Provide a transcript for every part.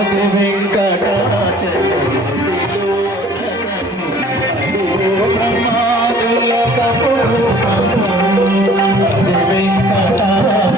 ఆది వెంకటాచలపతిలో బ్రహ్మాదులకు ఆది వెంకటాచలపతిలో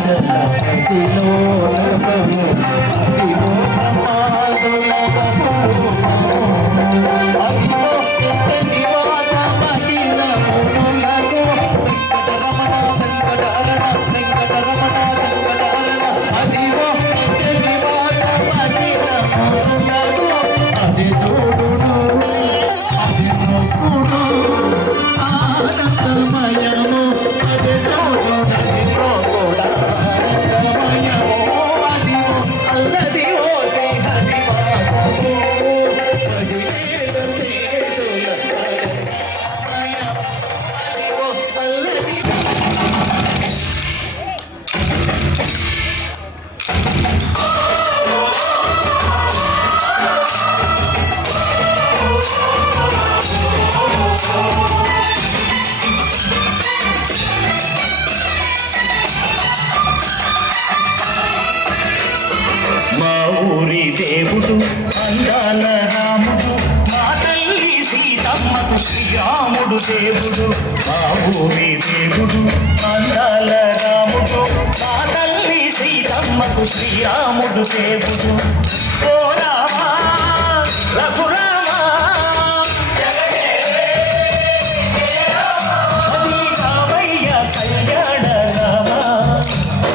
దేవుడు అందాల రాముడు మా తల్లి సీతమ్మకు శ్రీరాముడు దేవుడు మా ఊరి దేవుడు అందాల రాముడు మా తల్లి సీతమ్మకు శ్రీరాముడు దేవుడు ఓ రామా రఘురామా అది రామయ్య కళ్యాణ రామా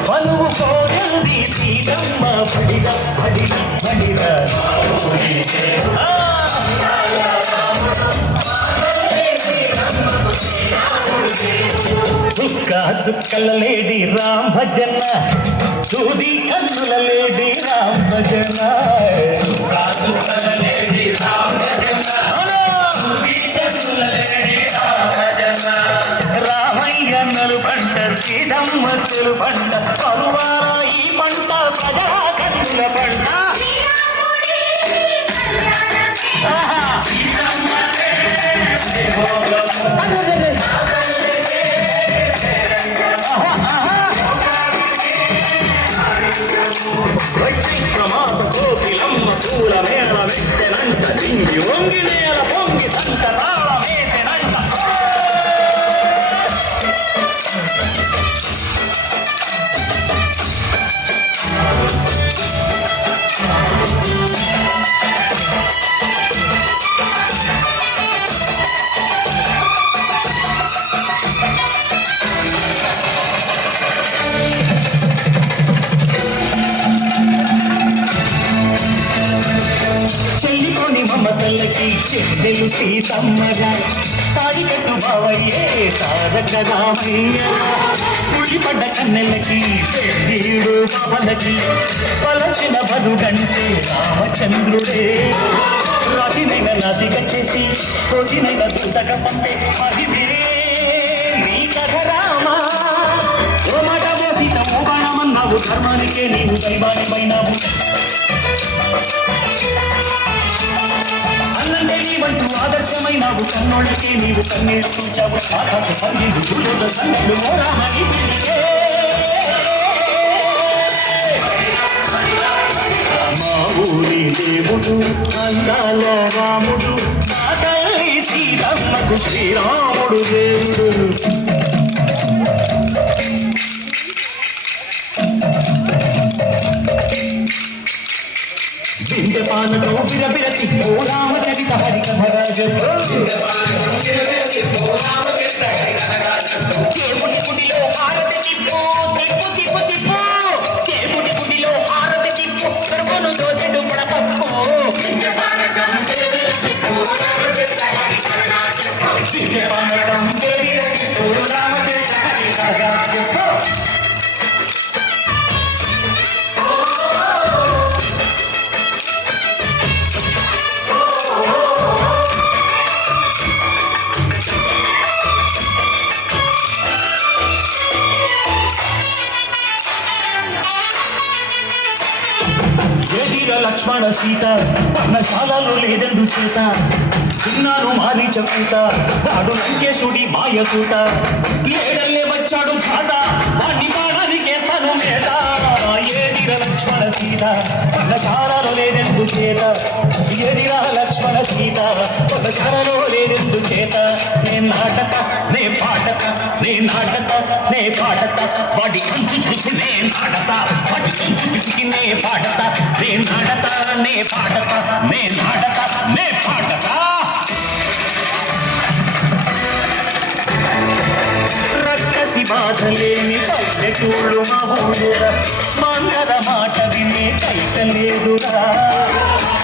పలువు కోరింది సీతమ్మ పడిగా పడిగా పడిగా చుక్క చుక్కల లేడి రామ్ భజన సూది కన్నుల లేడి రామ్ భజన రామయ్యన్నలు పంట సీతమ్మ తెలు పంట పరువార ఈ పంట ప్రజా కన్నుల పంట ప్రమాస కోకిలమ్మ పూల మేళ వెట్టెనంట దింగి వంగి నేల పొంగి తంట తాళ వేసెనంట మమతల్లకి చెల్లెలు సీతమ్మగా తాడికట్టు బావయ్యే తారక రామయ్య పులిపడ్డ కన్నెలకి పెళ్ళీడు బావలకి పలచిన బదుగంటే రామచంద్రుడే రతినైన నదిగా చేసి కొడినైన దుంతగా పంపే మహిమే నీ కథ రామా ఓ మాట సీతమ్మ బాణమన్నావు ధర్మానికే నీవు దైవానిమైనావు అన్నంటే నీవంటూ ఆదర్శమైనావు కన్నోళ్ళకే నీవు కన్నీరు చూచావు ఆకాశ పన్నీరు చూడ సన్నడు రామని మా ఊరి దేవుడు అందాల రాముడు మా తల్లి సీతమ్మకు శ్రీరాముడు దేవుడు పాలతో విరబిరతి ఓ రామచరిత హరికథరాజు కేముడి గుడిలో హారతి తిప్పు తిప్పు తిప్పు తిప్పు కేముడి గుడిలో హారతి తిప్పు కర్మను దోసెడు పడపప్పు రామచరిత హరికథరాజు లక్ష్మణ సీత పర్ణశాలలో లేదెందు చేత విన్నాను మారీచ కూత వాడు లంకేశుడి మాయకూట ఏడల్లే వచ్చాడు ఘాట వాడిని బాణానికేస్తాను మేట ఏదిర లక్ష్మణ సీత పర్ణశాలలో లేదెందు చేత ఎదిరా లక్ష్మణ సీత ఒక క్షణలో లేదెందు చేత నే నాటక నే పాటక నే నాటక నే పాటక వాడి అంతు చూసి నే నాటక వాడి అంతు పిసికి నే పాటక నే నాటక నే పాటక నే నాటక నే పాటక రక్కసి బాధలేని పల్లెటూళ్ళు మహోదర మందర మాట వినే కైటలేదురా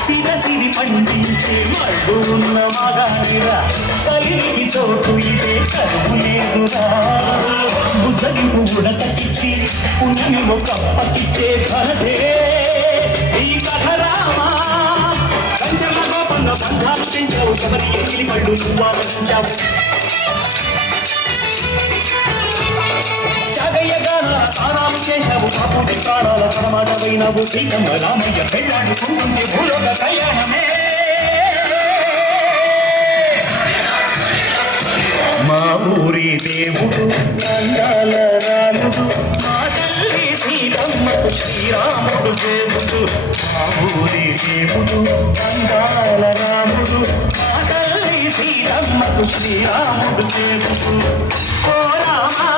సిరసిరి పండించే మడ్డు ఉన్న మగానిరా కలికి చోటు ఇదే కరువు లేదురా బుద్ధలింపు ఉడతకిచ్చి పుణ్యము కప్పకిచ్చే ఘనతే ఈ కథ రామా కంచెల గోపంలో బంధాలు పెంచావు ఎవరి ఎగిలి పళ్ళు నువ్వు ఆలోచించావు తానాలు చేశావు కాపుడి ప్రాణాల ప్రమాణమైనవు సీతమ్మ రామయ్య పెళ్ళాడుకుంటుంది భూలోక కళ్యాణమే మా ఊరి దేవుడు నందాల రాముడు మా తల్లి సీతమ్మకు శ్రీరాముడు దేవుడు మా ఊరి దేవుడు నందాల రాముడు మా తల్లి సీతమ్మకు శ్రీరాముడు దేవుడు ఓ రామా